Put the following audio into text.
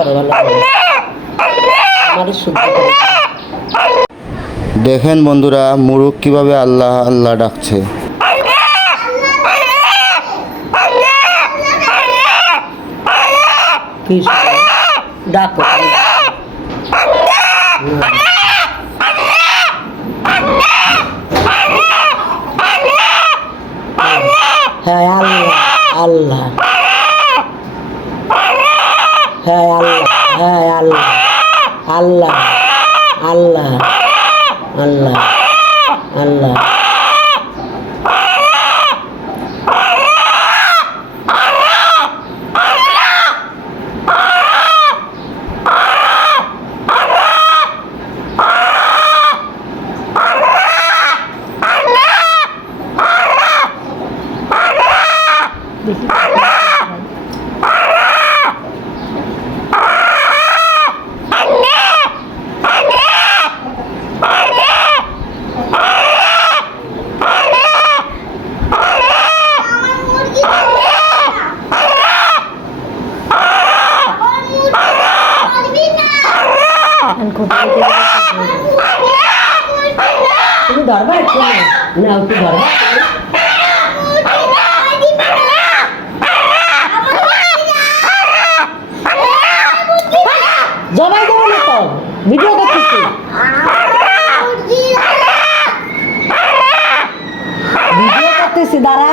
করো ভালো করে, আমারই শুদ্ধ করে। দেখেন বন্ধুরা, মুরুখ কিভাবে আল্লাহ আল্লাহ ডাকছে। কি ডাকো, হ্যাঁ আল্লাহ আল্লাহ, হ্যাঁ আল্লাহ, হ্যাঁ আল্লাহ আল্লাহ আল্লাহ আল্লাহ আল্লাহ। তুমি ধরবা একটু না, একটু ধরবা, জবাই দেবো না তো, ভিডিও